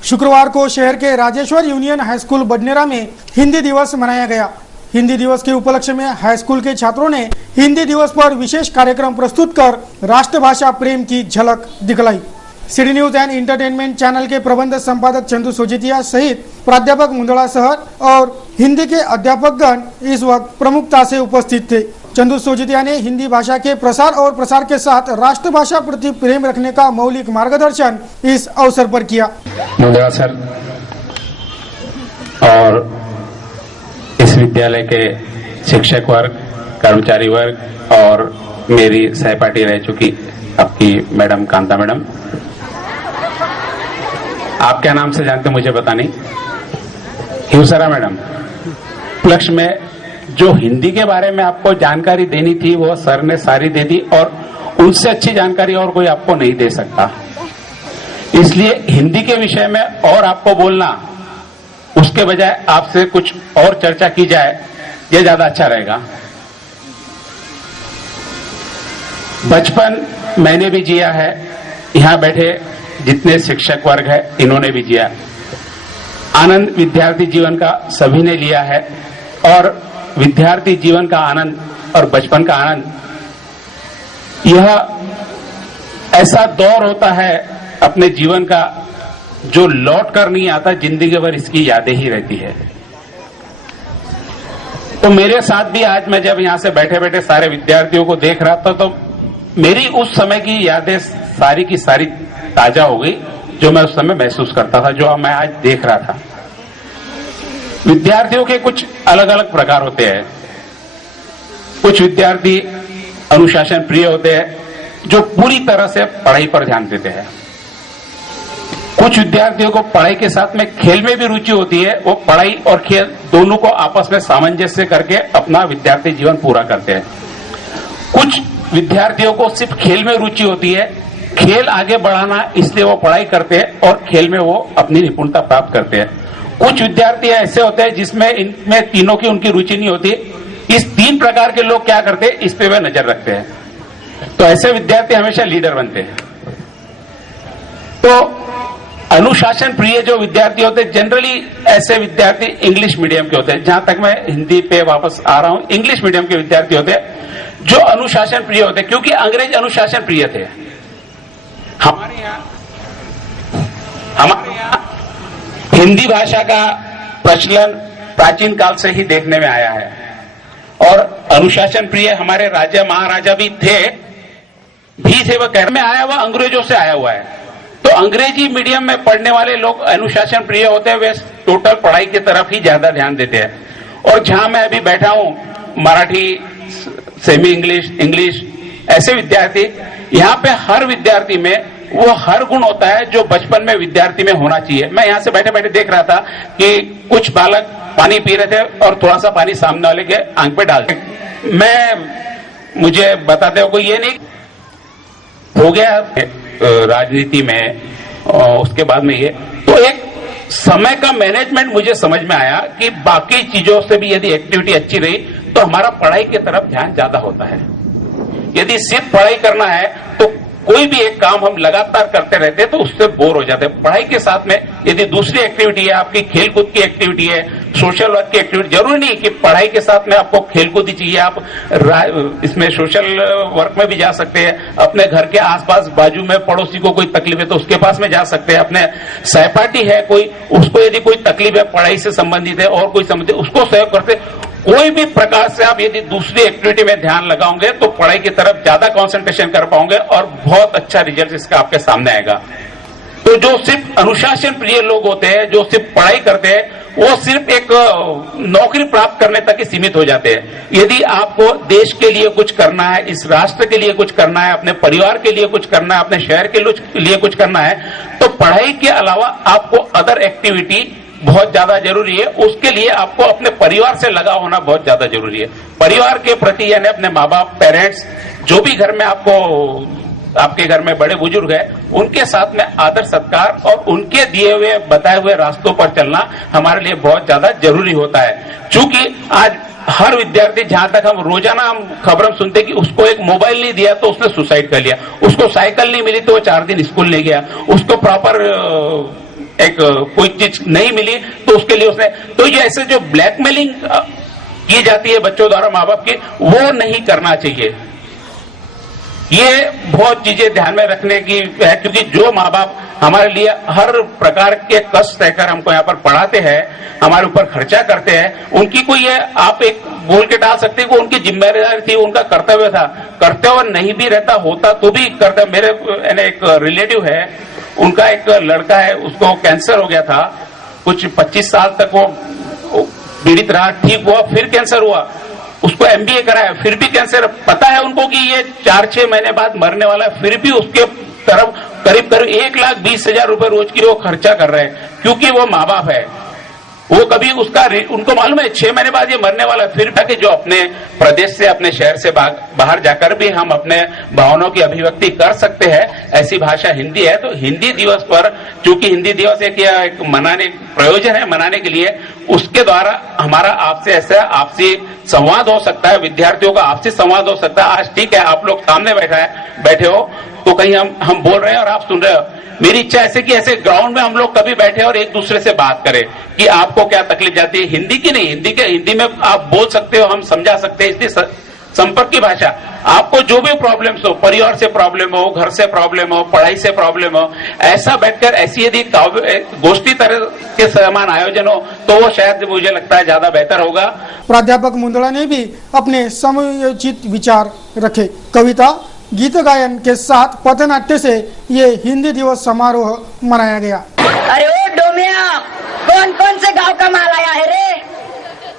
शुक्रवार को शहर के Rajeshwar union high school Badnera में हिंदी दिवस मनाया गया। हिंदी दिवस के उपलक्ष्य में हाई स्कूल के छात्रों ने हिंदी दिवस पर विशेष कार्यक्रम प्रस्तुत कर राष्ट्रभाषा प्रेम की झलक दिखलाई। City news and entertainment channel के प्रबंध संपादक चंदू सोजितिया सहित प्राध्यापक मुंदड़ा शहर और हिंदी के अध्यापकगण इस वक्त प्रमुखता से उपस्थित थे। चंदू सोजितिया ने हिंदी भाषा के प्रसार और प्रसार के साथ राष्ट्रभाषा प्रति प्रेम रखने का मौलिक मार्गदर्शन इस अवसर पर किया। मुंदड़ा सर और इस विद्यालय के शिक्षक वर्ग, कर्मचारी वर्ग और मेरी सहपाठी रह चुकी आपकी मैडम कांता मैडम, आप क्या नाम से जानते मुझे पता नहीं, हिमसरा मैडम, उपलक्ष्य में जो हिंदी के बारे में आपको जानकारी देनी थी वो सर ने सारी दे दी और उनसे अच्छी जानकारी और कोई आपको नहीं दे सकता। इसलिए हिंदी के विषय में और आपको बोलना, उसके बजाय आपसे कुछ और चर्चा की जाए ये ज्यादा अच्छा रहेगा। बचपन मैंने भी जिया है, यहाँ बैठे जितने शिक्षक वर्ग है इन्होंने भी जिया। आनंद विद्यार्थी जीवन का सभी ने लिया है, और विद्यार्थी जीवन का आनंद और बचपन का आनंद यह ऐसा दौर होता है अपने जीवन का जो लौट कर नहीं आता, जिंदगी भर इसकी यादें ही रहती है। तो मेरे साथ भी आज मैं जब यहां से बैठे बैठे सारे विद्यार्थियों को देख रहा था, तो मेरी उस समय की यादें सारी की सारी ताजा हो गई, जो मैं उस समय महसूस करता था, जो मैं आज देख रहा था। विद्यार्थियों के कुछ अलग अलग प्रकार होते हैं। कुछ विद्यार्थी अनुशासन प्रिय होते हैं, जो पूरी तरह से पढ़ाई पर ध्यान देते हैं। कुछ विद्यार्थियों को पढ़ाई के साथ में खेल में भी रुचि होती है, वो पढ़ाई और खेल दोनों को आपस में सामंजस्य करके अपना विद्यार्थी जीवन पूरा करते हैं। कुछ विद्यार्थियों को सिर्फ खेल में रुचि होती है, खेल आगे बढ़ाना, इसलिए वो पढ़ाई करते हैं और खेल में वो अपनी निपुणता प्राप्त करते हैं। कुछ विद्यार्थी ऐसे होते हैं जिसमें इनमें तीनों की उनकी रुचि नहीं होती। इस तीन प्रकार के लोग क्या करते हैं, इस पे वे नजर रखते हैं। तो ऐसे विद्यार्थी हमेशा लीडर बनते हैं। तो अनुशासन प्रिय जो विद्यार्थी होते हैं, जनरली ऐसे विद्यार्थी इंग्लिश मीडियम के होते हैं। जहां तक मैं हिंदी पे वापस आ रहा हूं, इंग्लिश मीडियम के विद्यार्थी होते हैं जो अनुशासन प्रिय होते हैं, क्योंकि अंग्रेज अनुशासन प्रिय थे। हमारे यहाँ हिंदी भाषा का प्रचलन प्राचीन काल से ही देखने में आया है, और अनुशासन प्रिय हमारे राजा महाराजा भी थे वो कहने में आया हुआ अंग्रेजों से आया हुआ है। तो अंग्रेजी मीडियम में पढ़ने वाले लोग अनुशासन प्रिय होते हैं, वे टोटल पढ़ाई की तरफ ही ज्यादा ध्यान देते हैं। और जहां मैं अभी बैठा हूं, मराठी, सेमी इंग्लिश ऐसे विद्यार्थी, यहाँ पे हर विद्यार्थी में वो हर गुण होता है जो बचपन में विद्यार्थी में होना चाहिए। मैं यहाँ से बैठे बैठे देख रहा था कि कुछ बालक पानी पी रहे थे और थोड़ा सा पानी सामने वाले के आंख पे डालते। मुझे बताते हो कोई ये नहीं हो गया राजनीति में, उसके बाद में ये तो एक समय का मैनेजमेंट मुझे समझ में आया कि बाकी चीजों से भी यदि एक्टिविटी अच्छी रही तो हमारा पढ़ाई की तरफ ध्यान ज्यादा होता है। यदि सिर्फ पढ़ाई करना है तो कोई भी एक काम हम लगातार करते रहते हैं तो उससे बोर हो जाते हैं। पढ़ाई के साथ में यदि दूसरी एक्टिविटी है, आपकी खेलकूद की एक्टिविटी है, सोशल वर्क की एक्टिविटी, जरूरी नहीं कि पढ़ाई के साथ में आपको खेलकूद ही चाहिए। आप इसमें सोशल वर्क में भी जा सकते हैं। अपने घर के आसपास बाजू में पड़ोसी को कोई तकलीफ है तो उसके पास में जा सकते हैं। अपने सहपाठी है कोई, उसको यदि कोई तकलीफ है पढ़ाई से संबंधित है और कोई संबंधित, उसको सहयोग करते। कोई भी प्रकार से आप यदि दूसरी एक्टिविटी में ध्यान लगाओगे तो पढ़ाई की तरफ ज्यादा कंसंट्रेशन कर पाओगे और बहुत अच्छा रिजल्ट इसका आपके सामने आएगा। तो जो सिर्फ अनुशासन प्रिय लोग होते हैं, जो सिर्फ पढ़ाई करते हैं, वो सिर्फ एक नौकरी प्राप्त करने तक ही सीमित हो जाते हैं। यदि आपको देश के लिए कुछ करना है, इस राष्ट्र के लिए कुछ करना है, अपने परिवार के लिए कुछ करना है, अपने शहर के लिए कुछ करना है, तो पढ़ाई के अलावा आपको अदर एक्टिविटी बहुत ज्यादा जरूरी है। उसके लिए आपको अपने परिवार से लगाव होना बहुत ज्यादा जरूरी है। परिवार के प्रति यानी अपने माँ बाप, पेरेंट्स, जो भी घर में आपके घर में बड़े बुजुर्ग हैं, उनके साथ में आदर सत्कार और उनके दिए हुए बताए हुए रास्तों पर चलना हमारे लिए बहुत ज्यादा जरूरी होता है। क्योंकि आज हर विद्यार्थी, जहां तक हम रोजाना खबरें सुनते कि उसको एक मोबाइल नहीं दिया तो उसने सुसाइड कर लिया, उसको साइकिल नहीं मिली तो वो 4 दिन स्कूल नहीं गया, उसको प्रॉपर एक कोई चीज नहीं मिली तो उसके लिए उसने, तो ये ऐसे जो ब्लैकमेलिंग की जाती है बच्चों द्वारा माँ बाप की, वो नहीं करना चाहिए। ये बहुत चीजें ध्यान में रखने की है, क्योंकि जो माँ बाप हमारे लिए हर प्रकार के कष्ट सहकर हमको यहाँ पर पढ़ाते हैं, हमारे ऊपर खर्चा करते हैं, उनकी कोई ये आप एक बोल के डाल सकते हैं कि उनकी जिम्मेदारी थी, उनका कर्तव्य था। कर्तव्य नहीं भी रहता होता तो भी कर्तव्य। मेरे एक रिलेटिव है, उनका एक लड़का है, उसको कैंसर हो गया था, कुछ 25 साल तक वो पीड़ित रहा, ठीक हुआ, फिर कैंसर हुआ, उसको MBA कराया, फिर भी कैंसर। पता है उनको कि ये 4-6 महीने बाद मरने वाला है, फिर भी उसके तरफ करीब 1,20,000 रुपए रोज की वो खर्चा कर रहे हैं, क्योंकि वो माँ बाप है। वो कभी उनको मालूम है 6 महीने बाद ये मरने वाला है। फिर कि जो अपने प्रदेश से अपने शहर से बाहर जाकर भी हम अपने भावनाओं की अभिव्यक्ति कर सकते हैं, ऐसी भाषा हिंदी है। तो हिंदी दिवस पर, चूंकि हिंदी दिवस एक मनाने प्रयोजन है मनाने के लिए, उसके द्वारा हमारा आपसे ऐसा आपसी संवाद हो सकता है, विद्यार्थियों का आपसी संवाद हो सकता है। आज ठीक है आप लोग सामने बैठे हो तो कहीं हम बोल रहे हैं और आप सुन रहे हो। मेरी इच्छा ऐसे कि ऐसे ग्राउंड में हम लोग कभी बैठे और एक दूसरे से बात करें कि आपको क्या तकलीफ जाती है। हिंदी की नहीं, हिंदी में आप बोल सकते हो, हम समझा सकते हैं। इसलिए संपर्क की भाषा, आपको जो भी प्रॉब्लम्स हो, परिवार से प्रॉब्लम हो, घर से प्रॉब्लम हो, पढ़ाई से प्रॉब्लम हो, ऐसा बैठकर ऐसी यदि गोष्ठी तरह के समान आयोजन हो तो वो शायद मुझे लगता है ज्यादा बेहतर होगा। प्राध्यापक मुंदड़ा ने भी अपने समयोचित विचार रखे। कविता, गीत गायन के साथ पथनाट्य से ये हिंदी दिवस समारोह मनाया गया। अरे ओ डोमिया, कौन कौन से गांव का माल आया है रे?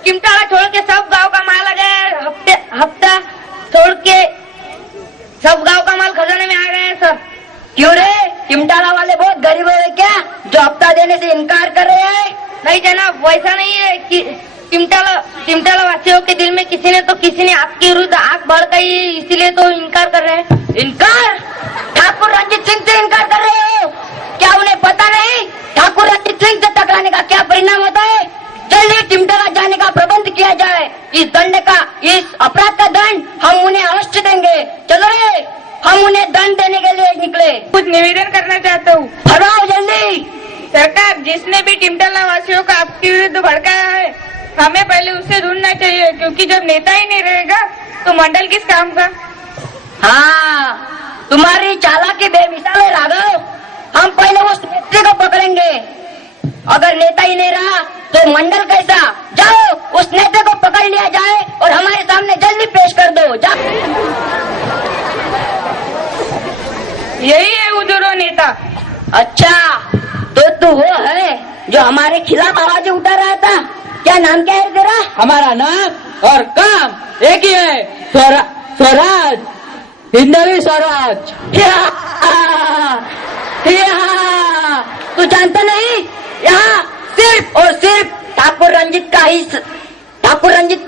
चिमटाला छोड़ के सब गांव का माल आ गया। हफ्ता छोड़ के सब गांव का माल खजाने में आ गए हैं सब। क्यों रे? चिमटाला वाले बहुत गरीब है क्या, जो हफ्ता देने से इनकार कर रहे हैं? नहीं जनाब, वैसा नहीं है कि चिमटाला वासियों के दिल में किसी ने आपके विरुद्ध आंख भड़काई, इसीलिए तो इनकार कर रहे हैं। इनकार? ठाकुर रंजीत सिंह से इनकार कर रहे हो? क्या उन्हें पता नहीं ठाकुर रंजीत सिंह से टकराने का क्या परिणाम होता है? जल्दी चिमटाला जाने का प्रबंध किया जाए। इस अपराध का दंड हम उन्हें अवश्य देंगे। चलो रे, हम उन्हें दंड देने के लिए निकले। कुछ निवेदन करना चाहता हूँ। फरमाओ जल्दी। सरकार, जिसने भी टिमटाला वासियों का आपके विरुद्ध भड़काया है, हमें पहले उसे ढूंढना चाहिए, क्योंकि जब नेता ही नहीं रहेगा तो मंडल किस काम का? हाँ, तुम्हारी चालाकी बेमिसाल है राघव। हम पहले उस नेता को पकड़ेंगे। अगर नेता ही नहीं रहा तो मंडल कैसा? जाओ, उस नेता को पकड़ लिया जाए और हमारे सामने जल्दी पेश कर दो। जाओ। यही है वो जो नेता। अच्छा, तो तू वो है जो हमारे खिलाफ आवाजें उठा रहा था? क्या नाम क्या है तेरा? हमारा नाम और काम एक ही है, स्वराज, हिंदवी स्वराज। तू जानता नहीं, यहाँ सिर्फ और सिर्फ ठाकुर रंजीत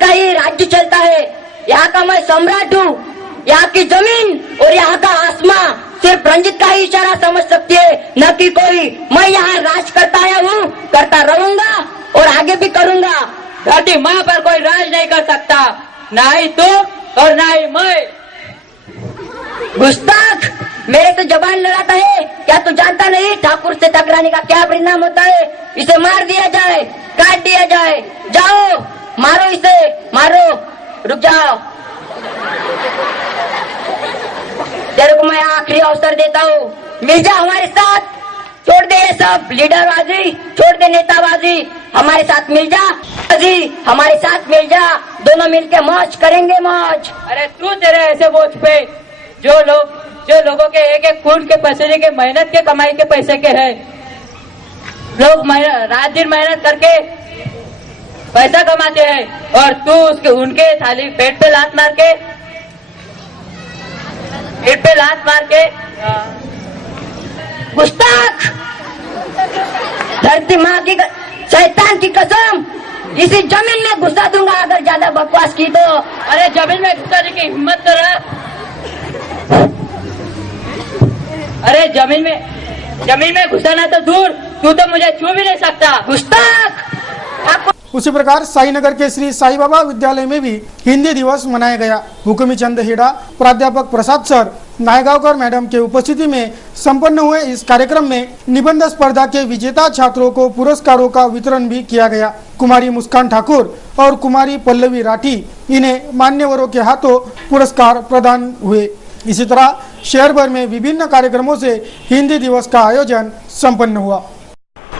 का ही राज्य चलता है। यहाँ का मैं सम्राट हूँ। यहाँ की जमीन और यहाँ का आसमां सिर्फ रंजीत का ही इशारा समझ सकती है, न कि कोई। मैं यहाँ राज करता आया हूँ, करता रहूंगा और आगे भी करूंगा। छोटी माँ पर कोई राज नहीं कर सकता, ना ही तू और ना ही मैं। गुस्ताख, मेरे से जबान लड़ाता है। क्या तू जानता नहीं ठाकुर से टकराने का क्या परिणाम होता है? इसे मार दिया जाए, काट दिया जाए। जाओ, मारो इसे, मारो। रुक जाओ, तेरे को मैं आखिरी अवसर देता हूँ। मिल जा हमारे साथ, छोड़ दे ये सब लीडरबाजी, छोड़ दे नेताबाजी, हमारे साथ मिल जा। हमारे साथ मिल जा, दोनों मिलके मौज करेंगे, मौज। अरे तू तेरे ऐसे बोझ पे जो लोगों के एक खून के पसीने के मेहनत के कमाई के पैसे के है, लोग रात दिन मेहनत करके पैसा कमाते हैं और तू उनके थाली पेट पे लात मार के गुस्ताख, धरती माँ की शैतान की कसम, इसी जमीन में घुसा दूंगा अगर ज्यादा बकवास की तो। अरे जमीन में घुसाने की हिम्मत तो रहा। अरे जमीन में घुसाना तो दूर, तू तो मुझे छू भी नहीं सकता। गुस्ताख। उसी प्रकार साईनगर के श्री साई बाबा विद्यालय में भी हिंदी दिवस मनाया गया। हुकुमी चंद हेड़ा, प्राध्यापक प्रसाद सर, नायगांवकर मैडम के उपस्थिति में संपन्न हुए इस कार्यक्रम में निबंध स्पर्धा के विजेता छात्रों को पुरस्कारों का वितरण भी किया गया। कुमारी मुस्कान ठाकुर और कुमारी पल्लवी राठी, इन्हें मान्यवरों के हाथों पुरस्कार प्रदान हुए। इसी तरह शहर भर में विभिन्न कार्यक्रमों से हिंदी दिवस का आयोजन संपन्न हुआ।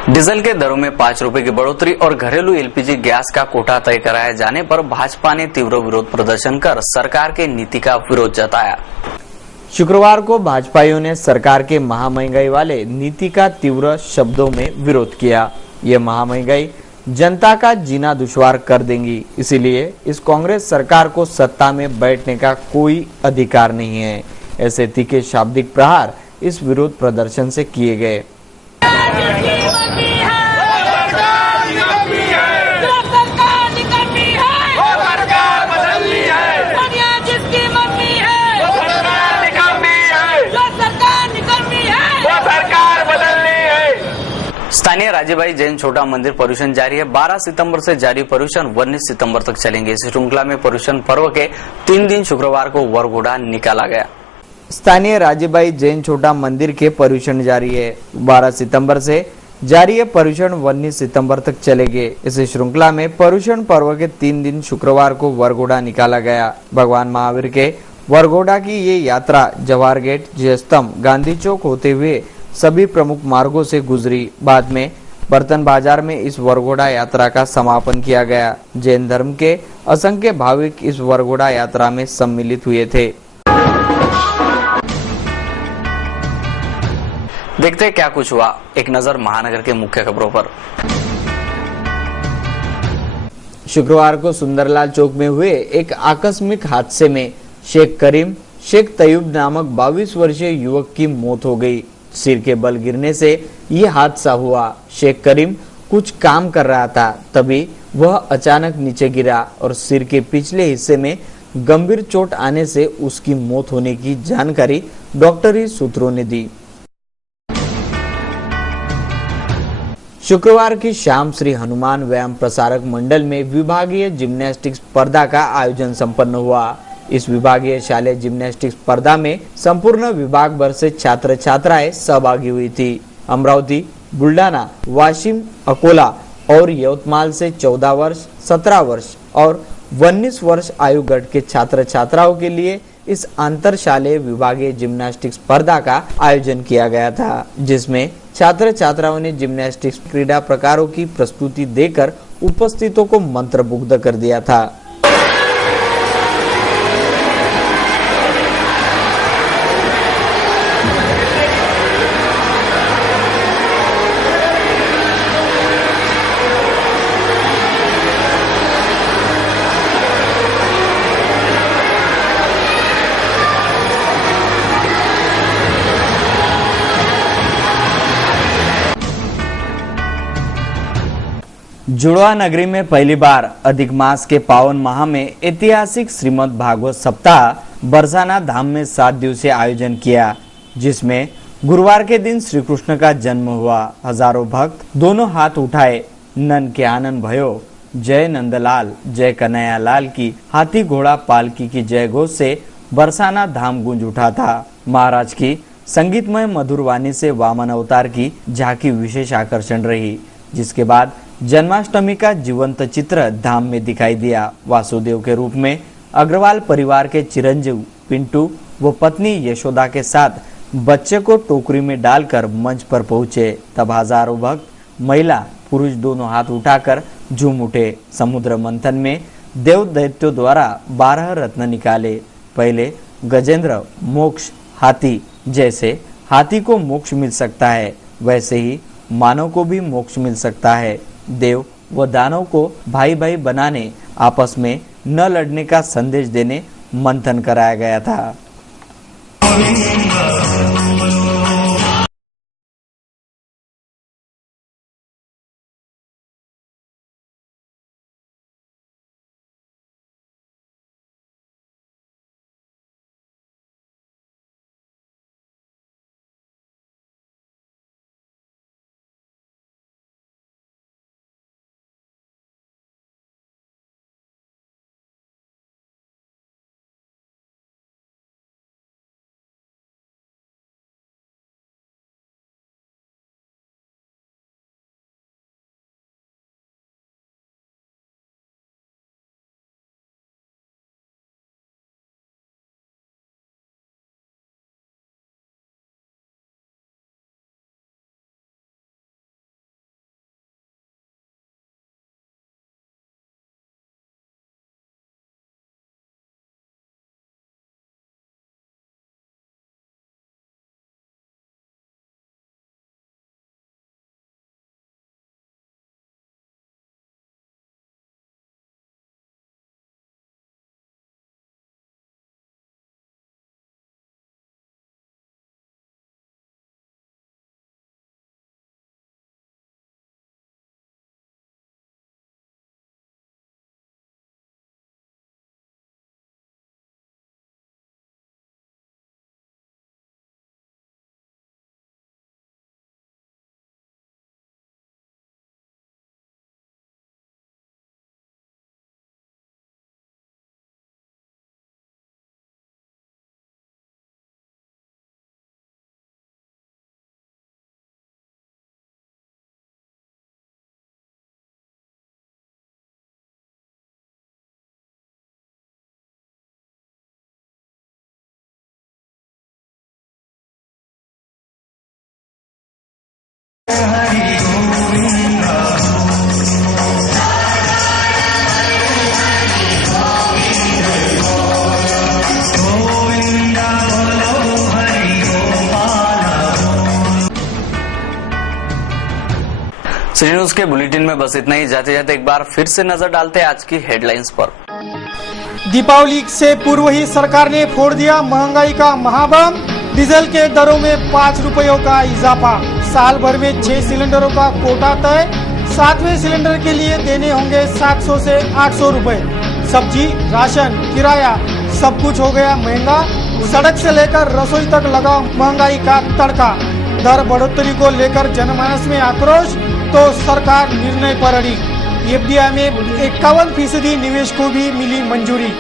डीजल के दरों में 5 रुपए की बढ़ोतरी और घरेलू एलपीजी गैस का कोटा तय कराए जाने पर भाजपा ने तीव्र विरोध प्रदर्शन कर सरकार के नीति का विरोध जताया। शुक्रवार को भाजपाइयों ने सरकार के महामहंगाई वाले नीति का तीव्र शब्दों में विरोध किया। ये महामहंगाई जनता का जीना दुश्वार कर देंगी, इसीलिए इस कांग्रेस सरकार को सत्ता में बैठने का कोई अधिकार नहीं है। ऐसे तीखे शाब्दिक प्रहार इस विरोध प्रदर्शन से किए गए। स्थानीय राजीभाई जैन छोटा मंदिर पर्यूषण जारी है। 12 सितंबर से जारी पर्यूषण 19 सितंबर तक चलेंगे। इस श्रृंखला में पर्यूषण पर्व के 3 दिन शुक्रवार को वरघोड़ा निकाला गया। स्थानीय राजीभाई जैन छोटा मंदिर के पर्यूषण जारी है। 12 सितंबर से जारी है पर्यूषण 19 सितंबर तक चलेंगे। इस श्रृंखला में पर्यूषण पर्व के 3 दिन शुक्रवार को वरघोड़ा निकाला गया। भगवान महावीर के वरघोड़ा की ये यात्रा जवाहर गेट, जयस्तंभ, गांधी चौक होते हुए सभी प्रमुख मार्गों से गुजरी। बाद में बर्तन बाजार में इस वरघोड़ा यात्रा का समापन किया गया। जैन धर्म के असंख्य भाविक इस वरघोड़ा यात्रा में सम्मिलित हुए थे। देखते क्या कुछ हुआ, एक नजर महानगर के मुख्य खबरों पर। शुक्रवार को सुंदरलाल चौक में हुए एक आकस्मिक हादसे में शेख करीम शेख तयूब नामक 22 वर्षीय युवक की मौत हो गई। सिर के बल गिरने से यह हादसा हुआ। शेख करीम कुछ काम कर रहा था, तभी वह अचानक नीचे गिरा और सिर के पिछले हिस्से में गंभीर चोट आने से उसकी मौत होने की जानकारी डॉक्टरी सूत्रों ने दी। शुक्रवार की शाम श्री हनुमान व्यायाम प्रसारक मंडल में विभागीय जिम्नास्टिक्स स्पर्धा का आयोजन संपन्न हुआ। इस विभागीय शालेय जिम्नास्टिक्स स्पर्धा में संपूर्ण विभाग भर से छात्र छात्राएं सहभागी हुई थी। अमरावती, बुल्डाना, वाशिम, अकोला और यवतमाल से 14 वर्ष, 17 वर्ष और 19 वर्ष आयु वर्ग के छात्र छात्राओं के लिए इस अंतर शालेय विभागीय जिम्नास्टिक्स स्पर्धा का आयोजन किया गया था, जिसमें छात्र छात्राओं ने जिम्नास्टिक्स क्रीड़ा प्रकारों की प्रस्तुति देकर उपस्थितों को मंत्रमुग्ध कर दिया था। जुड़वा नगरी में पहली बार अधिक मास के पावन माह में ऐतिहासिक श्रीमद् भागवत सप्ताह बरसाना धाम में 7 दिवसीय आयोजन किया, जिसमें गुरुवार के दिन श्री कृष्ण का जन्म हुआ। हजारों भक्त दोनों हाथ उठाए नन के आनंद भयो, जय नंदलाल, जय कन्हैया लाल की हाथी घोड़ा पालकी की जय घोष से बरसाना धाम गूंज उठा था। महाराज की संगीतमय मधुर वाणी से वामन अवतार की झांकी विशेष आकर्षण रही, जिसके बाद जन्माष्टमी का जीवंत चित्र धाम में दिखाई दिया। वासुदेव के रूप में अग्रवाल परिवार के चिरंजीव पिंटू वो पत्नी यशोदा के साथ बच्चे को टोकरी में डालकर मंच पर पहुंचे। तब हजारों भक्त महिला पुरुष दोनों हाथ उठाकर झूम उठे। समुद्र मंथन में देव दैत्यों द्वारा 12 रत्न निकाले। पहले गजेंद्र मोक्ष हाथी, जैसे हाथी को मोक्ष मिल सकता है वैसे ही मानव को भी मोक्ष मिल सकता है। देव व दानव को भाई भाई बनाने, आपस में न लड़ने का संदेश देने मंथन कराया गया था। सिटी न्यूज के बुलेटिन में बस इतना ही। जाते जाते एक बार फिर से नजर डालते हैं आज की हेडलाइंस पर। दीपावली से पूर्व ही सरकार ने फोड़ दिया महंगाई का महाबम। डीजल के दरों में 5 रुपयों का इजाफा। साल भर में 6 सिलेंडरों का कोटा तय। 7वें सिलेंडर के लिए देने होंगे 700 से 800 रुपए। सब्जी, राशन, किराया सब कुछ हो गया महंगा। सड़क से लेकर रसोई तक लगा महंगाई का तड़का। दर बढ़ोतरी को लेकर जनमानस में आक्रोश, तो सरकार निर्णय पर अड़ी। एफडीआई में 51% निवेश को भी मिली मंजूरी।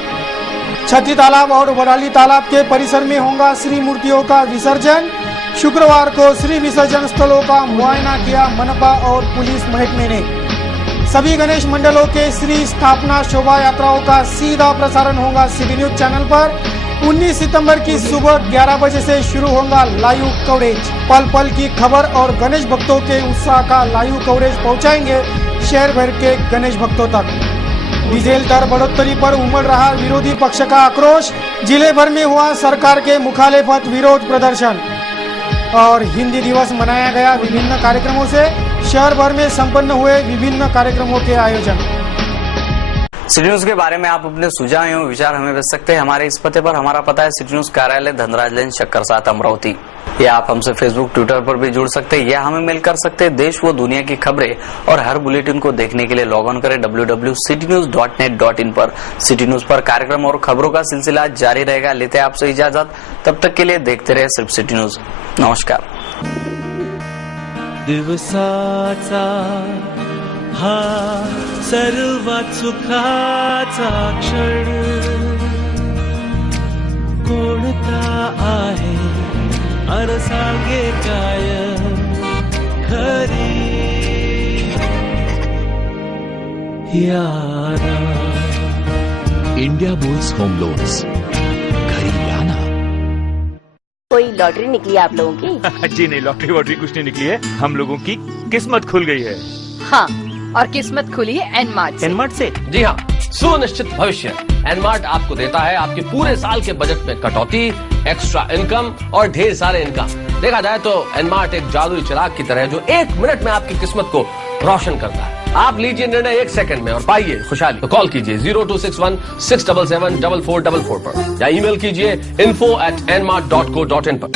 छठी तालाब और वडाली तालाब के परिसर में होगा श्री मूर्तियों का विसर्जन। शुक्रवार को श्री विसर्जन स्थलों का मुआयना किया मनपा और पुलिस महकमे ने। सभी गणेश मंडलों के श्री स्थापना शोभा यात्राओं का सीधा प्रसारण होगा सिटी न्यूज चैनल पर। 19 सितंबर की सुबह 11 बजे से शुरू होगा लाइव कवरेज। पल पल की खबर और गणेश भक्तों के उत्साह का लाइव कवरेज पहुंचाएंगे शहर भर के गणेश भक्तों तक। डीजल दर बढ़ोतरी पर उमड़ रहा विरोधी पक्ष का आक्रोश। जिले भर में हुआ सरकार के मुखालिफत विरोध प्रदर्शन और हिंदी दिवस मनाया गया विभिन्न कार्यक्रमों से। शहर भर में संपन्न हुए विभिन्न कार्यक्रमों के आयोजन। सिटी न्यूज के बारे में आप अपने सुझाव एवं विचार हमें भेज सकते हैं हमारे इस पते पर। हमारा पता है सिटी न्यूज कार्यालय धनराज लेन शक्कर 7 अमरावती। या आप हमसे फेसबुक ट्विटर पर भी जुड़ सकते हैं या हमें मेल कर सकते हैं। देश व दुनिया की खबरें और हर बुलेटिन को देखने के लिए लॉग ऑन करें www.citynews.net.in पर। सिटी न्यूज पर कार्यक्रम और खबरों का सिलसिला जारी रहेगा। लेते हैं आपसे इजाजत, तब तक के लिए देखते रहे सिर्फ सिटी न्यूज। नमस्कार। दिवसाचा हा सर्वात सुखाचा क्षण कोणता आहे अन सांगे काय खरी यादा। इंडिया बुल्स होम लोन्स, घरी लाना। कोई लॉटरी निकली आप लोगों की? जी नहीं, लॉटरी वॉटरी कुछ नहीं निकली है। हम लोगों की किस्मत खुल गई है। हाँ, और किस्मत खुली है एनमार्ट से। एनमार्ट से? जी हाँ, सुनिश्चित भविष्य। एनमार्ट आपको देता है आपके पूरे साल के बजट में कटौती, एक्स्ट्रा इनकम और ढेर सारे इनकम। देखा जाए तो एनमार्ट एक जादुई चिराग की तरह है जो 1 मिनट में आपकी किस्मत को रोशन करता है। आप लीजिए निर्णय 1 सेकंड में और पाइए खुशहाली। तो कॉल कीजिए 0261 677 4444 पर या ईमेल कीजिए info@nmart.co.in पर।